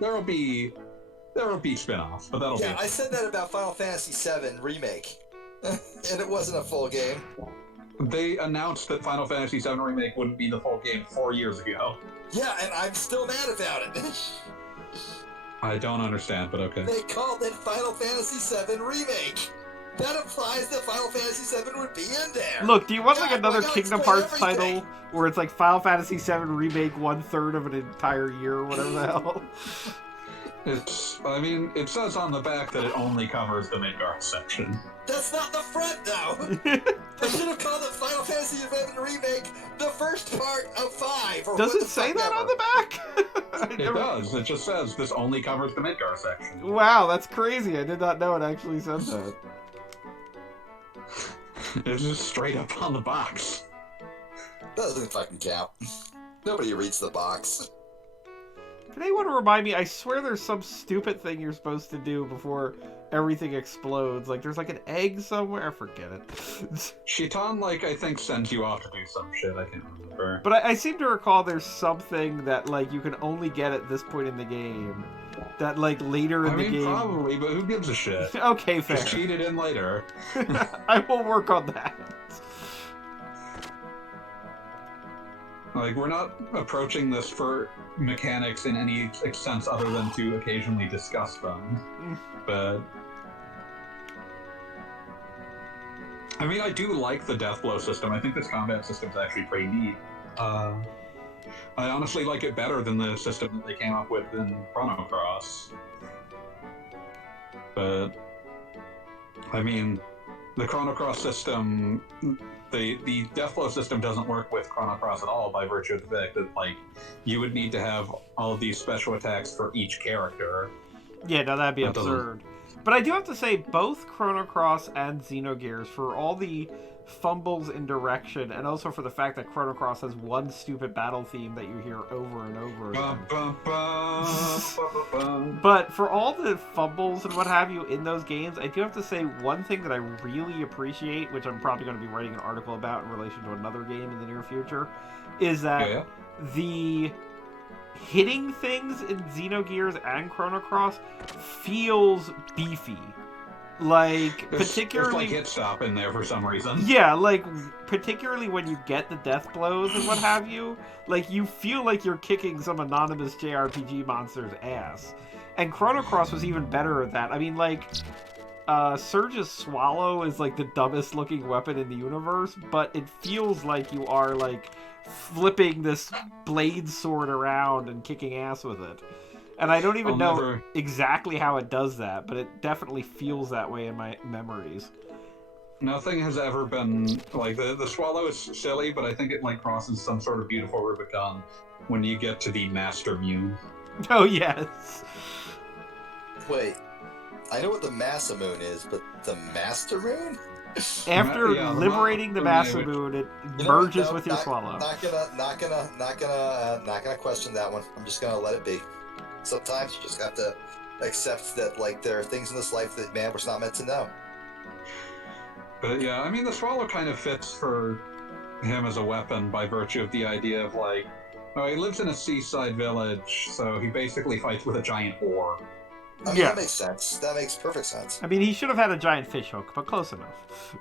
spin-offs, but that'll be... Yeah, I said that about Final Fantasy VII Remake. And it wasn't a full game. They announced that Final Fantasy VII Remake wouldn't be the full game 4 years ago. Yeah, and I'm still mad about it. I don't understand, but okay. They called it Final Fantasy VII Remake. That implies that Final Fantasy VII would be in there. Look, do you want like another Kingdom Hearts title where it's like Final Fantasy VII Remake 1/3 of an entire year or whatever the hell? It says on the back that it only covers the Midgard section. That's not the front, though. I should have called it Final Fantasy VII Remake, the first part of 5. Or does it say that on the back? It does. It just says this only covers the Midgard section. Wow, that's crazy. I did not know it actually said that. It's just straight up on the box. Doesn't fucking count. Nobody reads the box. Can anyone remind me? I swear there's some stupid thing you're supposed to do before everything explodes. Like, there's like an egg somewhere. I forget it. Shitan, I think sends you off to do some shit. I can't remember. But I seem to recall there's something that, you can only get at this point in the game. That, later in the game... probably, but who gives a shit? Okay, fair. Just cheat it in later. I will work on that. We're not approaching this for mechanics in any sense other than to occasionally discuss them. But... I do like the death blow system. I think this combat system's actually pretty neat. I honestly like it better than the system that they came up with in Chrono Cross. But... the Chrono Cross system... The death blow system doesn't work with Chrono Cross at all by virtue of the fact that, you would need to have all of these special attacks for each character. Yeah, no, that'd be absurd. But I do have to say, both Chrono Cross and Xenogears, for all the fumbles in direction, and also for the fact that Chrono Cross has one stupid battle theme that you hear over and over again. But for all the fumbles and what have you in those games, I do have to say one thing that I really appreciate, which I'm probably going to be writing an article about in relation to another game in the near future, is that the hitting things in Xenogears and Chrono Cross feels beefy. There's Particularly... hit stop in there for some reason. Yeah, particularly when you get the death blows and what have you, you feel like you're kicking some anonymous JRPG monster's ass. And Chrono Cross was even better at that. Surge's Swallow is, the dumbest looking weapon in the universe, but it feels like you are, flipping this blade sword around and kicking ass with it. And I don't even know exactly how it does that, but it definitely feels that way in my memories. Nothing has ever been like the swallow is silly, but I think it like crosses some sort of beautiful Rubicon when you get to the Master Mew. Oh yes. Wait, I know what the Masamune is, but the Master Moon? After liberating the Master Masamune, it merges with your not, swallow. Not gonna question that one. I'm just gonna let it be. Sometimes you just have to accept that, like, there are things in this life that man was not meant to know. But yeah, I mean, the swallow kind of fits for him as a weapon by virtue of the idea of like, oh, he lives in a seaside village, so he basically fights with a giant oar. I mean, that makes sense. That makes perfect sense. I mean, he should have had a giant fish hook, but close enough.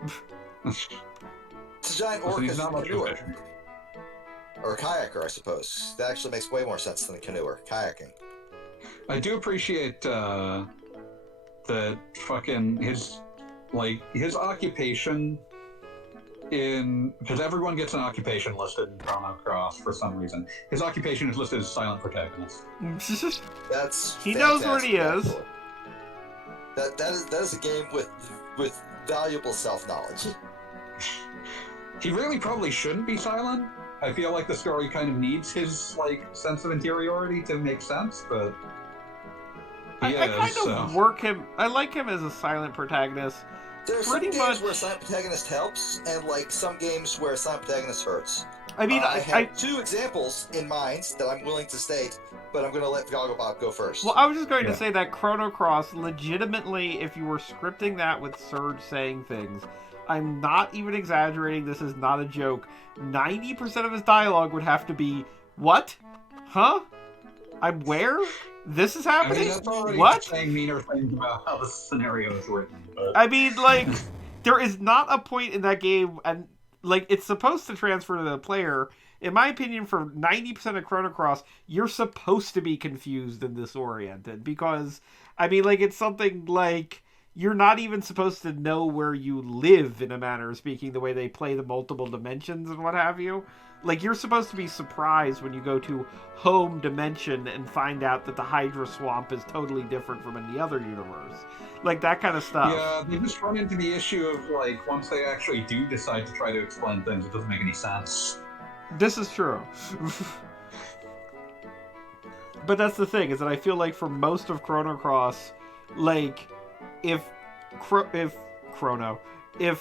It's a giant oar because he's a canoeer. Or a kayaker, I suppose. That actually makes way more sense than a canoeer. Kayaking. I do appreciate that fucking his occupation because everyone gets an occupation listed in Chrono Cross for some reason. His occupation is listed as silent protagonist. He knows where he is. That is a game with valuable self-knowledge. He really probably shouldn't be silent. I feel like the story kind of needs his like sense of interiority to make sense, but I kind of work him. I like him as a silent protagonist. There's some games where a silent protagonist helps, and like some games where a silent protagonist hurts. I mean, I have two examples in mind that I'm willing to state, but I'm going to let Gogglebop go first. Well, I was just going to say that Chrono Cross, legitimately, if you were scripting that with Surge saying things, I'm not even exaggerating, this is not a joke, 90% of his dialogue would have to be, what? Huh? I'm where? This is happening? I mean, that's already what? Saying meaner things about how the scenario is written. But... I mean, like, there is not a point in that game, and like, it's supposed to transfer to the player. In my opinion, for 90% of Chrono Cross, you're supposed to be confused and disoriented because, I mean, like, it's something like you're not even supposed to know where you live, in a manner of speaking, the way they play the multiple dimensions and what have you. Like, you're supposed to be surprised when you go to home dimension and find out that the Hydra Swamp is totally different from any other universe. Like, that kind of stuff. Yeah, they just run into the issue of, like, once they actually do decide to try to explain things, it doesn't make any sense. This is true. But that's the thing, is that I feel like for most of Chrono Cross, like, if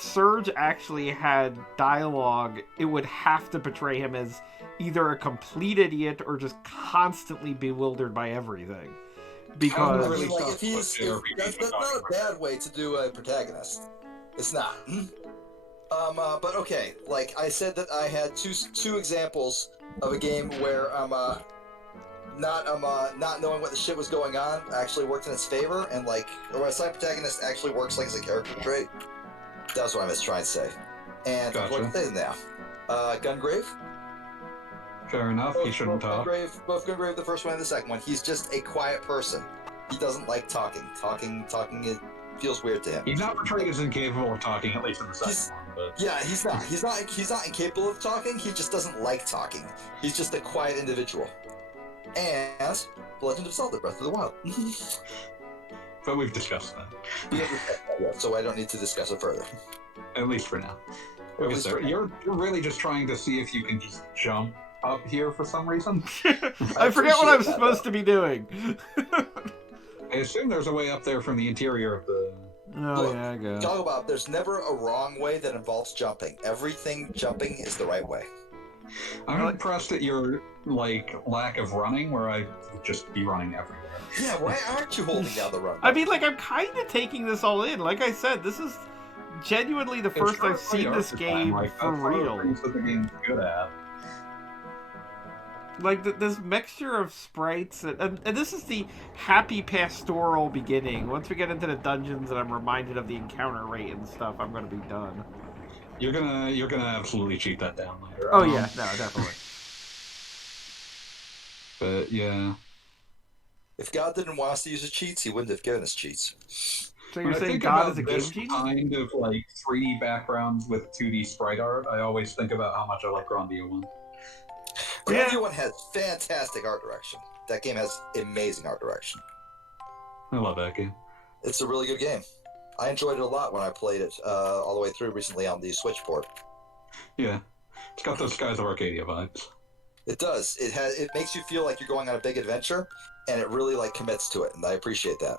Surge actually had dialogue, it would have to portray him as either a complete idiot or just constantly bewildered by everything. Because I mean, like, that's not a bad way to do a protagonist. It's not. But okay, like I said that I had two examples of a game where not knowing what the shit was going on actually worked in its favor, and like where a side protagonist actually works like as a character trait. That's what I was trying to say. And gotcha. what to say now? Gungrave? Fair enough, he shouldn't talk. Both Gungrave, the first one and the second one. He's just a quiet person. He doesn't like talking. Talking it feels weird to him. He's not portrayed as incapable of talking, at least in the second one. But... Yeah, he's not. He's not incapable of talking. He just doesn't like talking. He's just a quiet individual. And The Legend of Zelda: Breath of the Wild. But we've discussed that. So I don't need to discuss it further. At least for now. Okay, so you're really just trying to see if you can just jump up here for some reason? I forget what I'm supposed to be doing. I assume there's a way up there from the interior of the... Oh, yeah, I guess. Talk about, there's never a wrong way that involves jumping. Everything jumping is the right way. I'm impressed at your, like, lack of running, where I would just be running everywhere. Yeah, why aren't you holding down the run? I mean, like, I'm kind of taking this all in. Like I said, this is genuinely the first I've seen this game for real. That's what the game's good at. Like, this mixture of sprites, and this is the happy pastoral beginning. Once we get into the dungeons and I'm reminded of the encounter rate and stuff, I'm going to be done. You're gonna absolutely cheat that down later. Oh yeah, no, definitely. But yeah. If God didn't want us to use his cheats, he wouldn't have given us cheats. So you're saying God is a game cheat? Kind of like 3D backgrounds with 2D sprite art, I always think about how much I like Grandia 1. Grandia 1 has fantastic art direction. That game has amazing art direction. I love that game. It's a really good game. I enjoyed it a lot when I played it all the way through recently on the Switch port. Yeah, it's got those Skies of Arcadia vibes. It does. It makes you feel like you're going on a big adventure, and it really like commits to it, and I appreciate that.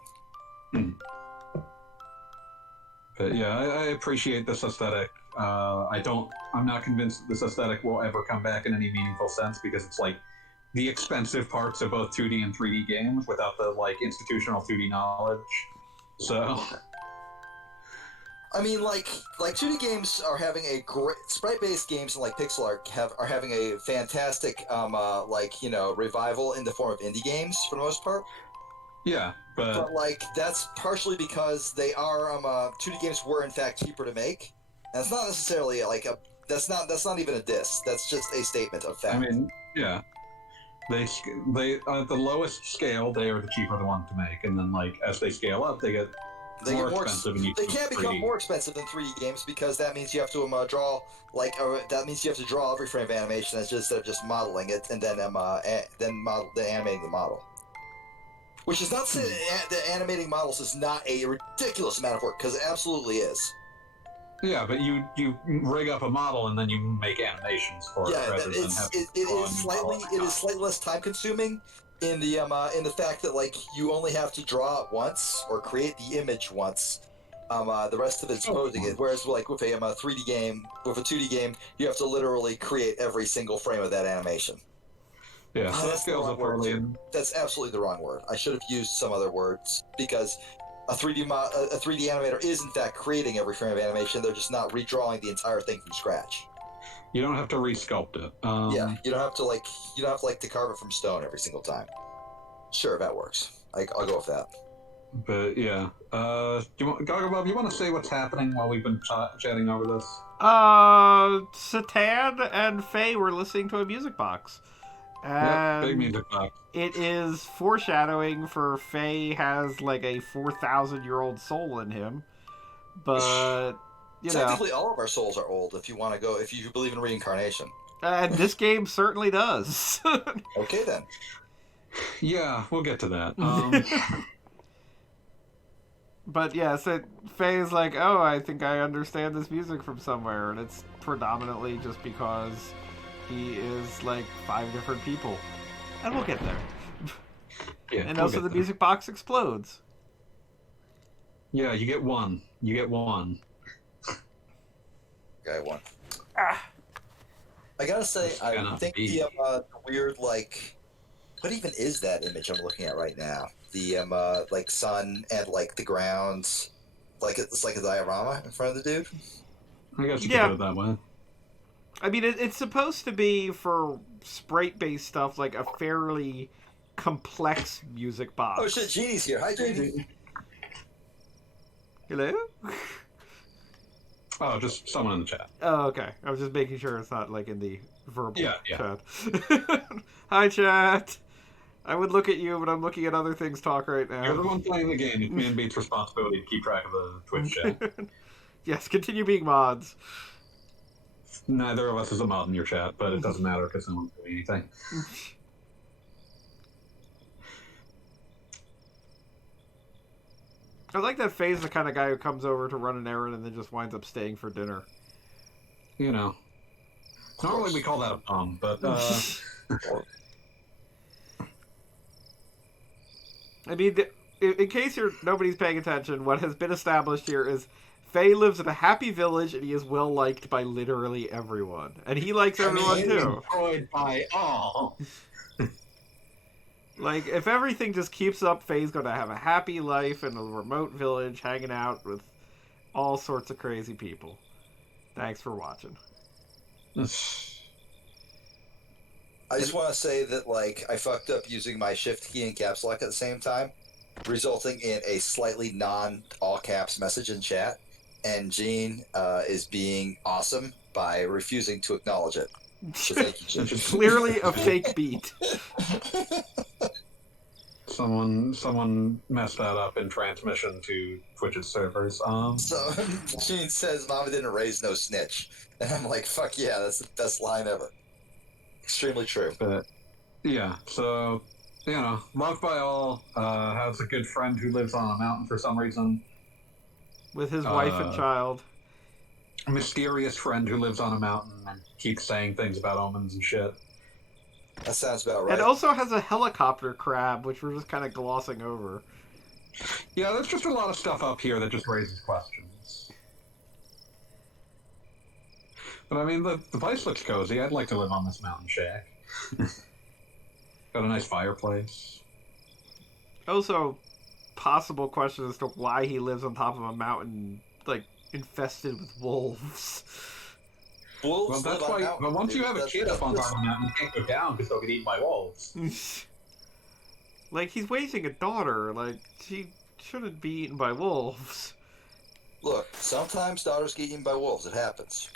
But yeah, I appreciate this aesthetic. I'm not convinced this aesthetic will ever come back in any meaningful sense because it's like the expensive parts of both 2D and 3D games without the like institutional 2D knowledge. So, I mean, like 2D games are having a great sprite-based games and like pixel art are having a fantastic revival in the form of indie games for the most part. yeah, but like that's partially because they are 2D games were in fact cheaper to make, and it's not necessarily like that's not even a diss. That's just a statement of fact. I mean, yeah, they at the lowest scale they are the cheaper one to make, and then like as they scale up, they get more expensive. They can become more expensive than 3D games because that means you have to draw every frame of animation instead of just modeling it and then animating the model. Which is not to say that animating models is not a ridiculous amount of work, because it absolutely is. Yeah, but you rig up a model and then you make animations for it. Yeah, it is slightly less time consuming in the fact that like you only have to draw it once or create the image once. The rest of it's posing it. Whereas like with a 3D game, with a 2D game, you have to literally create every single frame of that animation. Yeah, so that scales up early. That's absolutely the wrong word. I should have used some other words because a 3D animator is in fact creating every frame of animation. They're just not redrawing the entire thing from scratch. You don't have to resculpt it. Yeah, you don't have to to carve it from stone every single time. Sure, that works. I'll go with that. But yeah, Gaga Bob, you want to say what's happening while we've been chatting over this? Satan and Faye were listening to a music box. Yep, big music box. It is foreshadowing for Faye has like a 4,000-year-old soul in him, but technically all of our souls are old if you believe in reincarnation. And this game certainly does. Okay then. Yeah, we'll get to that. But yeah, so Faye's like, oh, I think I understand this music from somewhere, and it's predominantly just because he is like 5 different people. And we'll get there. Yeah, and also the music box explodes. Yeah, you get one. Guy one. I gotta say, I think the weird like, what even is that image I'm looking at right now? The like sun and like the grounds, like it's like a diorama in front of the dude. I guess you could put it that way. I mean, it's supposed to be for sprite-based stuff, like a fairly complex music box. Oh shit, Jeannie's here. Hi, Jeannie. Hello? Oh, just someone in the chat. Oh, okay. I was just making sure it's not like in the verbal chat. Hi, chat. I would look at you, but I'm looking at other things talk right now. Everyone playing the game, it's me and Beat's responsibility to keep track of the Twitch chat. Yes, continue being mods. Neither of us is a mod in your chat, but it doesn't matter because no one's doing anything. I like that Faye's the kind of guy who comes over to run an errand and then just winds up staying for dinner. You know. Normally we call that a bum, but... I mean, in case nobody's paying attention, what has been established here is Faye lives in a happy village and he is well liked by literally everyone. And he likes everyone too. Enjoyed by all. Like, if everything just keeps up, Faye's going to have a happy life in a remote village, hanging out with all sorts of crazy people. Thanks for watching. I just want to say that, like, I fucked up using my shift key and caps lock at the same time, resulting in a slightly non-all caps message in chat, and Gene is being awesome by refusing to acknowledge it. So thank you, Gene. Clearly a fake beat. Someone messed that up in transmission to Twitch's servers. So Gene says, "Mama didn't raise no snitch," and I'm like, "Fuck yeah, that's the best line ever." Extremely true. But yeah, so loved by all. Has a good friend who lives on a mountain for some reason. with his wife and child. A mysterious friend who lives on a mountain and keeps saying things about omens and shit. That sounds about right. It also has a helicopter crab, which we're just kind of glossing over. Yeah, there's just a lot of stuff up here that just raises questions. But I mean, the place looks cozy. I'd like to live on this mountain shack. Got a nice fireplace. Also, possible question as to why he lives on top of a mountain, like, infested with wolves. Wolves well, that's why. mountain, but once you have a kid up on top of a mountain, you can't go down because they'll get eaten by wolves. Like, he's raising a daughter. Like, she shouldn't be eaten by wolves. Look, sometimes daughters get eaten by wolves. It happens.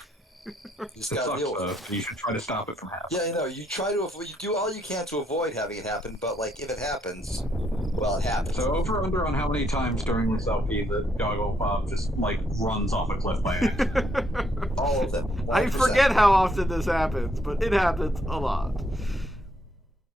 You just gotta deal with it. You should try to stop it from happening. Yeah, you know, you try to avoid, you do all you can to avoid having it happen, but like if it happens, well, it happens. So over under on how many times during this LP that Goggle Bob just like runs off a cliff by accident. All of them. 100%. I forget how often this happens, but it happens a lot.